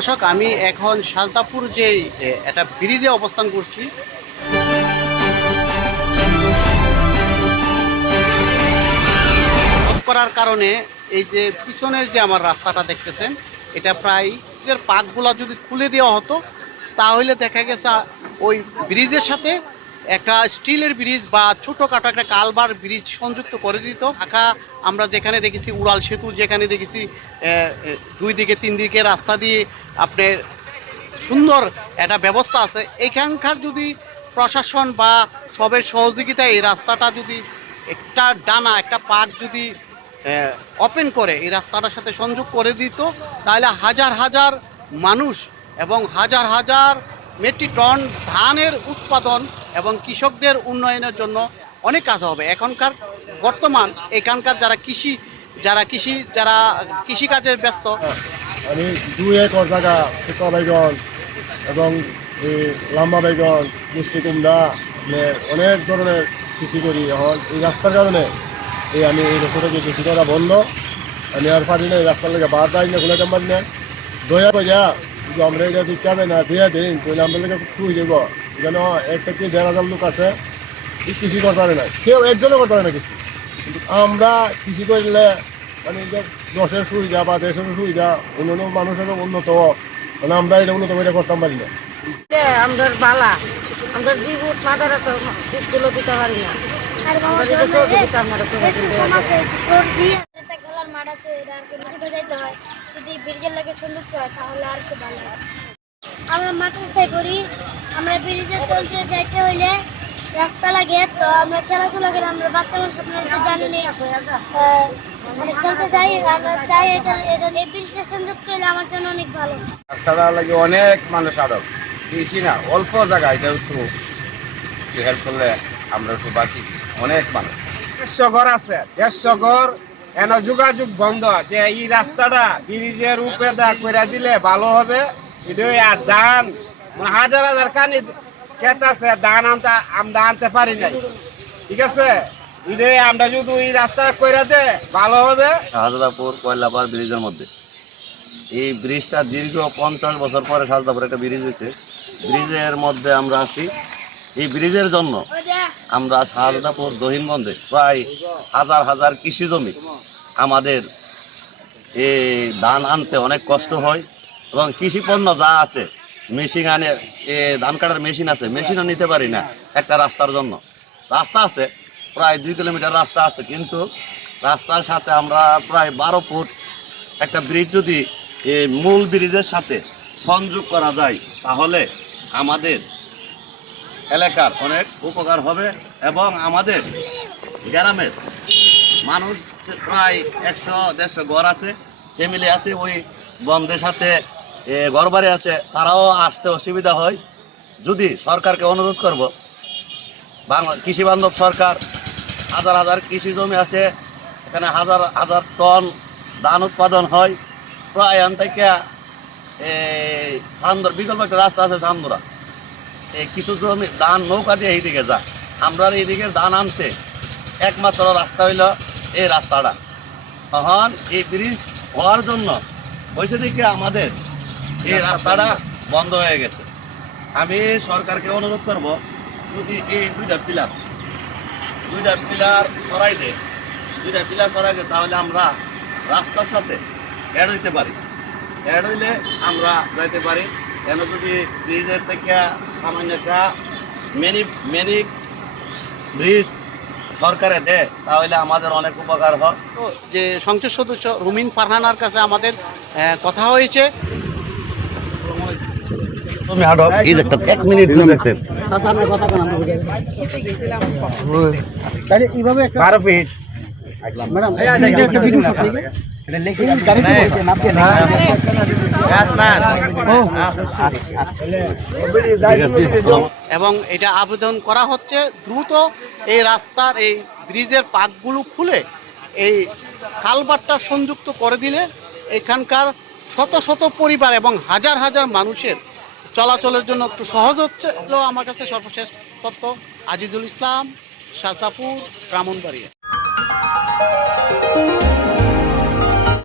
দর্শক, আমি এখন সাজদাপুর যে একটা ব্রিজে অবস্থান করছি। করার কারণে এই যে পিছনের যে আমার রাস্তাটা দেখতেছেন, এটা প্রায় এর পাকগুলো যদি খুলে দেওয়া হতো তাহলে দেখা গেছে ওই ব্রিজের সাথে একটা স্টিলের ব্রিজ বা ছোটোখাটো একটা কালভার ব্রিজ সংযুক্ত করে দিত। ঢাকা আমরা যেখানে দেখেছি উড়াল সেতু, যেখানে দেখেছি দুই দিকে তিন দিকে রাস্তা দিয়ে আপনার সুন্দর একটা ব্যবস্থা আছে। এখানকার যদি প্রশাসন বা সবের সহযোগিতায় এই রাস্তাটা যদি একটা ডানা একটা পাক যদি ওপেন করে এই রাস্তাটার সাথে সংযোগ করে দিত, তাহলে হাজার হাজার মানুষ এবং হাজার হাজার মেট্রিক টন ধানের উৎপাদন এবং কৃষকদের উন্নয়নের জন্য অনেক কাজ হবে। এখনকার বর্তমান এখানকার যারা কৃষিকাজের ব্যস্ত, আমি 2 একর জায়গা শুকা বাইগন এবং এই লাম্বা বাইগন, মিষ্টি কুমড়া, অনেক ধরনের কৃষি করি। এখন এই রাস্তার কারণে আমি এই বছরটা কৃষি করা বন্ধ। আমি আর পারি না, এই রাস্তার লেগে বাদ যাই না, খুলে পারি না। দয়া কইয়া যদি আমরা এটা দিতে না দিয়ে দিন তাহলে আমাদের লেগে খুব সুই দেব। যেন 1 থেকে 1,500 লোক আছে এই কৃষি করতে পারে না, কেউ একজনও করতে পারে না কৃষি। কিন্তু আমরা কৃষি করলে মানে দশের সুবিধা বা দেশের সুবিধা অন্য মানুষেরও উন্নত, মানে আমরা এটা উন্নত করে করতাম পারি না। আমাদের বালা আমাদের জীবন মাদার স্কুলও দিতে পারি না। খেলার মাঠ আছে, যাইতে হয়। যদি ব্রিজের লাগে সংযুক্ত হয় তাহলে আর কি ভালো হয়। আমরা মাদ্রাসায় পড়ি, আমরা ব্রিজে চলতে যাইতে হইলে রাস্তা লাগে, তো আমরা খেলাধুলা করি। আমরা বাচ্চা মানুষ আপনারা তো জানেনই, মানে খেলতে যাই। আমরা চাই এটা এই ব্রিজে সংযুক্ত হলে আমার জন্য অনেক ভালো। রাস্তাটা লাগে অনেক মানুষ আরো বেশি না, অল্প জায়গা এটা একটু হেল্প করলে আমরা একটু বাঁচি। অনেক মানুষ 150 ঘর আছে, 150 ঘর এন যোগাযোগ বন্ধ। যে এই রাস্তাটা ব্রিজের উপরে করে দিলে ভালো হবে। আর ধান হাজার হাজার কানি ক্ষেত আছে, ধান আমরা আনতে পারি নাই। ঠিক আছে, আমরা যদি এই রাস্তাটা করে দে ভালো হবে। শাহজাদাপুর কয়লাপার ব্রিজের মধ্যে এই ব্রিজটা দীর্ঘ 50 বছর পরে শাহজাদাপুর একটা ব্রিজ হয়েছে। ব্রিজের মধ্যে আমরা আছি। এই ব্রিজের জন্য আমরা শাহজাদাপুর দহিনবন্দে প্রায় হাজার হাজার কৃষি জমি আমাদের এই ধান আনতে অনেক কষ্ট হয় এবং কৃষি পণ্য যা আছে মেশিন আনে, ধান কাটার মেশিন আছে, মেশিনও নিতে পারি না একটা রাস্তার জন্য। রাস্তা আছে প্রায় 2 কিলোমিটার রাস্তা আছে, কিন্তু রাস্তার সাথে আমরা প্রায় 12 ফুট একটা ব্রিজ যদি মূল ব্রিজের সাথে সংযোগ করা যায় তাহলে আমাদের এলাকার অনেক উপকার হবে এবং আমাদের গ্রামের মানুষ প্রায় 100-150 ঘর আছে, ফ্যামিলি আছে, ওই বন্ধের সাথে ঘর বাড়ি আছে, তারাও আসতে অসুবিধা হয়। যদি সরকারকে অনুরোধ করব, বাংলা কৃষি বান্ধব সরকার, হাজার হাজার কৃষি জমি আছে, এখানে হাজার হাজার টন ধান উৎপাদন হয়। প্রায় এখান থেকে চান্দর বিকল্প একটা রাস্তা আছে চান্দুরা, কিছু জমি ধান নৌকা দিয়ে এইদিকে যায়। আমরা এইদিকে ধান আনতে একমাত্র রাস্তা হইল এই রাস্তাটা। তখন এই ব্রিজ হওয়ার জন্য ওইসে দিকে আমাদের এই রাস্তাটা বন্ধ হয়ে গেছে। আমি সরকারকে অনুরোধ করব, যদি এই দুইটা পিলার সরাই দেয়, তাহলে আমরা রাস্তার সাথে অ্যাড হইতে পারি। অ্যাড হইলে আমরা যাইতে পারি। কেন যদি ব্রিজের থেকে সামান্য একটা মেনি ব্রিজ সরকারে দেয় তাহলে আমাদের অনেক উপকার হয়। তো যে সংসদ সদস্য রুমিন ফারহানার কাছে আমাদের কথা হয়েছে। তুমি হাঁটো, এই যে 1 মিনিট দেখতেন 12 ফিট এবং এটা আবেদন করা হচ্ছে দ্রুত এই রাস্তার এই ব্রিজের পাকগুলো খুলে এই কালভার্টটা সংযুক্ত করে দিলে এখানকার শত শত পরিবার এবং হাজার হাজার মানুষের চলাচলের জন্য একটু সহজ হচ্ছে। আমার কাছে সর্বশেষ তথ্য, আজিজুল ইসলাম, সাজদাপুর, ব্রাহ্মণবাড়িয়া।